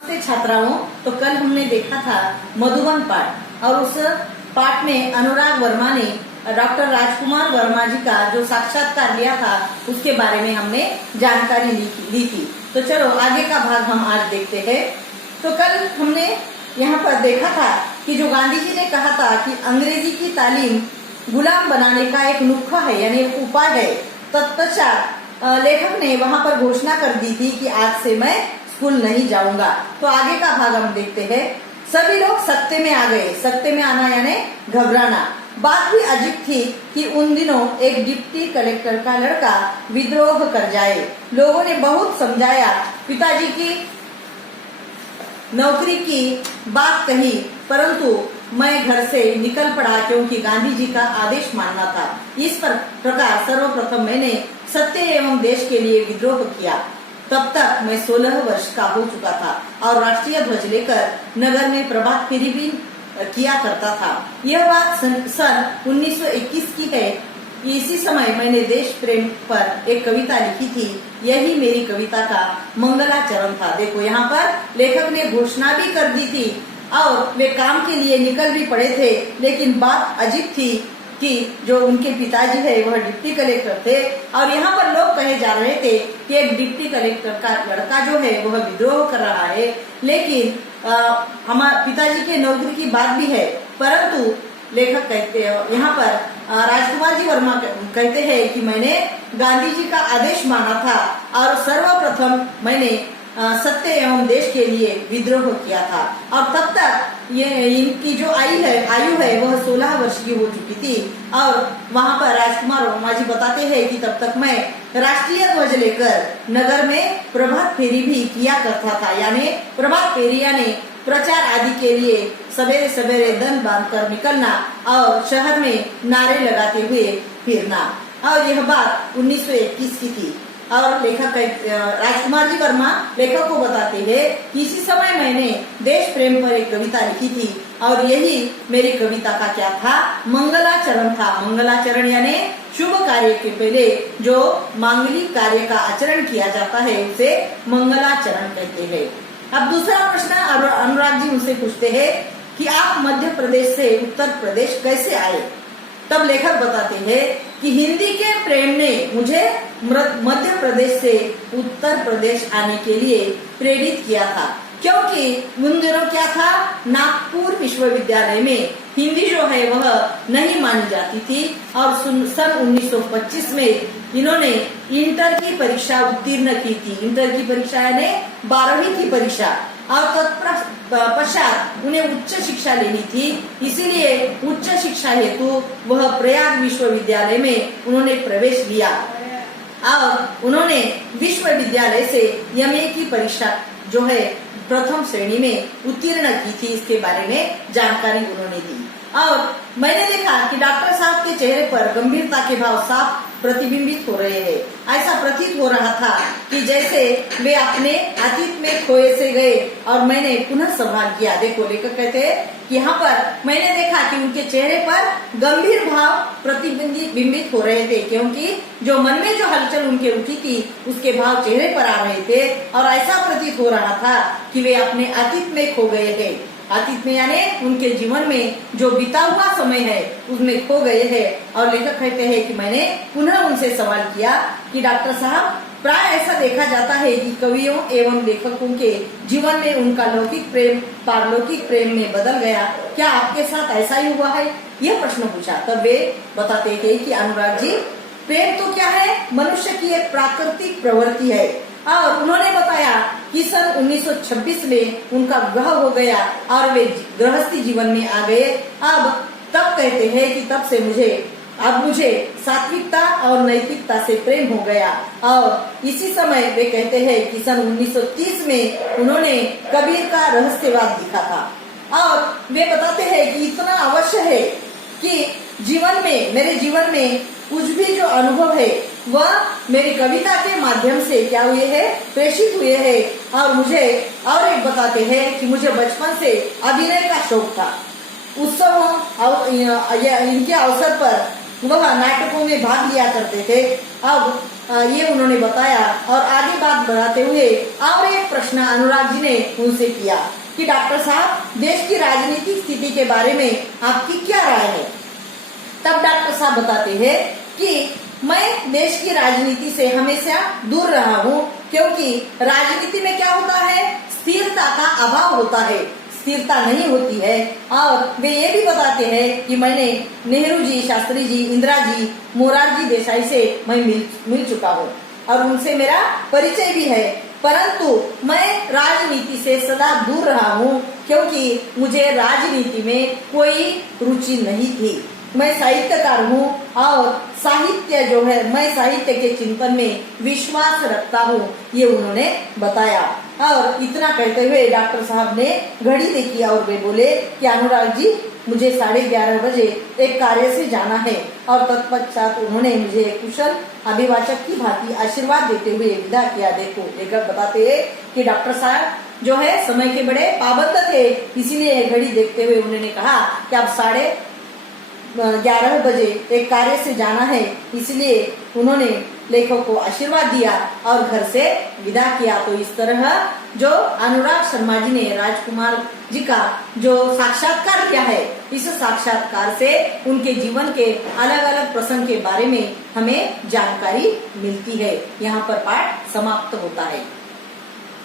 नमस्ते छात्राओं। तो कल हमने देखा था मधुबन पाठ और उस पाठ में अनुराग वर्मा ने डॉक्टर राजकुमार वर्मा जी का जो साक्षात्कार लिया था उसके बारे में हमने जानकारी ली थी। तो चलो आगे का भाग हम आज देखते हैं। तो कल हमने यहाँ पर देखा था कि जो गांधी जी ने कहा था कि अंग्रेजी की तालीम गुलाम बनाने का एक नुस्खा है, यानी एक उपाय है। तत्पश्चात लेखक ने वहाँ पर घोषणा कर दी थी कि आज से मैं स्कूल नहीं जाऊंगा। तो आगे का भाग हम देखते हैं। सभी लोग सत्ते में आ गए। सत्ते में आना यानी घबराना। बात भी अजीब थी कि उन दिनों एक डिप्टी कलेक्टर का लड़का विद्रोह कर जाए। लोगों ने बहुत समझाया, पिताजी की नौकरी की बात कही, परंतु मैं घर से निकल पड़ा क्योंकि गांधी जी का आदेश मानना था। इस प्रकार सर्वप्रथम मैंने सत्य एवं देश के लिए विद्रोह किया। तब तक मैं 16 वर्ष का हो चुका था और राष्ट्रीय ध्वज लेकर नगर में प्रभात फेरी भी किया करता था। यह बात सन 1921 की है। इसी समय मैंने देश प्रेम पर एक कविता लिखी थी। यही मेरी कविता का मंगलाचरण था। देखो यहाँ पर लेखक ने घोषणा भी कर दी थी और वे काम के लिए निकल भी पड़े थे। लेकिन बात अजीब थी कि जो उनके पिताजी है वह डिप्टी कलेक्टर थे और यहाँ पर लोग कहे जा रहे थे कि एक डिप्टी कलेक्टर का लड़का जो है वह विद्रोह कर रहा है। लेकिन हमारे पिताजी के नौकरी की बात भी है, परंतु लेखक कहते हैं यहाँ पर राजकुमार जी वर्मा कहते हैं कि मैंने गांधी जी का आदेश माना था और सर्वप्रथम मैंने सत्य एवं देश के लिए विद्रोह किया था। और तब तक ये इनकी जो आयु है वह 16 वर्ष की हो चुकी थी। और वहाँ पर राजकुमार वर्मा जी बताते हैं कि तब तक मैं राष्ट्रीय ध्वज लेकर नगर में प्रभात फेरी भी किया करता था। यानी प्रभात फेरी यानी प्रचार आदि के लिए सवेरे सवेरे दन बांधकर निकलना और शहर में नारे लगाते हुए फिरना। और यह बात 1921 की थी। और लेखक राजकुमार जी वर्मा लेखक को बताते हैं कि इसी समय मैंने देश प्रेम पर एक कविता लिखी थी और यही मेरी कविता का क्या था, मंगलाचरण था। मंगलाचरण यानी शुभ कार्य के पहले जो मांगलिक कार्य का आचरण किया जाता है उसे मंगलाचरण कहते हैं। अब दूसरा प्रश्न अनुराग जी उनसे पूछते हैं कि आप मध्य प्रदेश से उत्तर प्रदेश कैसे आए। तब लेखक बताते हैं कि हिंदी के प्रेम ने मुझे मध्य प्रदेश से उत्तर प्रदेश आने के लिए प्रेरित किया था, क्योंकि उन दिनों क्या था, नागपुर विश्वविद्यालय में हिंदी जो है वह नहीं मानी जाती थी। और सन 1925 में इन्होंने इंटर की परीक्षा उत्तीर्ण की थी। इंटर की परीक्षा यानी 12वीं की परीक्षा। और तत्पश्चात उन्हें उच्च शिक्षा लेनी थी, इसीलिए उच्च शिक्षा हेतु वह प्रयाग विश्वविद्यालय में उन्होंने प्रवेश लिया और उन्होंने विश्वविद्यालय से एमए की परीक्षा जो है प्रथम श्रेणी में उत्तीर्ण की थी। इसके बारे में जानकारी उन्होंने दी। और मैंने देखा कि डॉक्टर साहब के चेहरे पर गंभीरता के भाव साफ प्रतिबिंबित हो रहे हैं। ऐसा प्रतीत हो रहा था कि जैसे वे अपने अतीत में खोए से गए और मैंने पुनः संभाल किया। देखो लेखक कहते हैं कि यहाँ पर मैंने देखा कि उनके चेहरे पर गंभीर भाव प्रतिबिंबित हो रहे थे, क्योंकि जो मन में जो हलचल उनके उठी थी उसके भाव चेहरे पर आ रहे थे और ऐसा प्रतीत हो रहा था कि वे अपने अतीत में खो गए हैं। अतीत में यानी उनके जीवन में जो बीता हुआ समय है उसमें खो गए हैं। और लेखक कहते हैं कि मैंने पुनः उनसे सवाल किया कि डॉक्टर साहब, प्राय ऐसा देखा जाता है कि कवियों एवं लेखकों के जीवन में उनका लौकिक प्रेम पारलौकिक प्रेम में बदल गया, क्या आपके साथ ऐसा ही हुआ है? यह प्रश्न पूछा। तब वे बताते हैं कि अनुराग जी, प्रेम तो क्या है, मनुष्य की एक प्राकृतिक प्रवृत्ति है। और उन्होंने बताया कि सन 1926 में उनका विवाह हो गया और वे गृहस्थी जीवन में आ गए। अब तब कहते हैं कि तब से मुझे सात्विकता और नैतिकता से प्रेम हो गया। और इसी समय वे कहते हैं कि सन 1930 में उन्होंने कबीर का रहस्यवाद लिखा था। और वे बताते हैं कि इतना अवश्य है कि मेरे जीवन में कुछ भी जो अनुभव है वह मेरी कविता के माध्यम से क्या हुए हैं, प्रेषित हुए हैं। और मुझे और एक बताते हैं कि मुझे बचपन से अभिनय का शौक था। उत्सवों इनके अवसर पर वह नाटकों में भाग लिया करते थे। अब ये उन्होंने बताया। और आगे बात बढ़ाते हुए और एक प्रश्न अनुराग जी ने उनसे किया कि डॉक्टर साहब, देश की राजनीतिक स्थिति के बारे में आपकी क्या राय है। तब डॉक्टर साहब बताते हैं कि मैं देश की राजनीति से हमेशा दूर रहा हूँ, क्योंकि राजनीति में क्या होता है, स्थिरता का अभाव होता है, स्थिरता नहीं होती है। और वे ये भी बताते हैं कि मैंने नेहरू जी, शास्त्री जी, इंदिरा जी, मोरारजी देसाई से मैं मिल चुका हूँ और उनसे मेरा परिचय भी है, परंतु मैं राजनीति से सदा दूर रहा हूँ, क्योंकि मुझे राजनीति में कोई रुचि नहीं थी। मैं साहित्यकार हूँ और साहित्य जो है, मैं साहित्य के चिंतन में विश्वास रखता हूँ, ये उन्होंने बताया। और इतना कहते हुए डॉक्टर साहब ने घड़ी देखी और वे बोले कि अनुराग जी, मुझे 11:30 बजे एक कार्य से जाना है। और तत्पश्चात उन्होंने मुझे कुशल अभिवाचक की भांति आशीर्वाद देते हुए विदा किया। देखो, लेखक बताते हैं कि डॉक्टर साहब जो है समय के बड़े पाबंद थे, इसीलिए घड़ी देखते हुए उन्होंने कहा कि अब 11:30 बजे एक कार्य से जाना है, इसलिए उन्होंने लेखक को आशीर्वाद दिया और घर से विदा किया। तो इस तरह जो अनुराग शर्मा जी ने राजकुमार जी का जो साक्षात्कार किया है, इस साक्षात्कार से उनके जीवन के अलग अलग प्रसंग के बारे में हमें जानकारी मिलती है। यहाँ पर पाठ समाप्त होता है।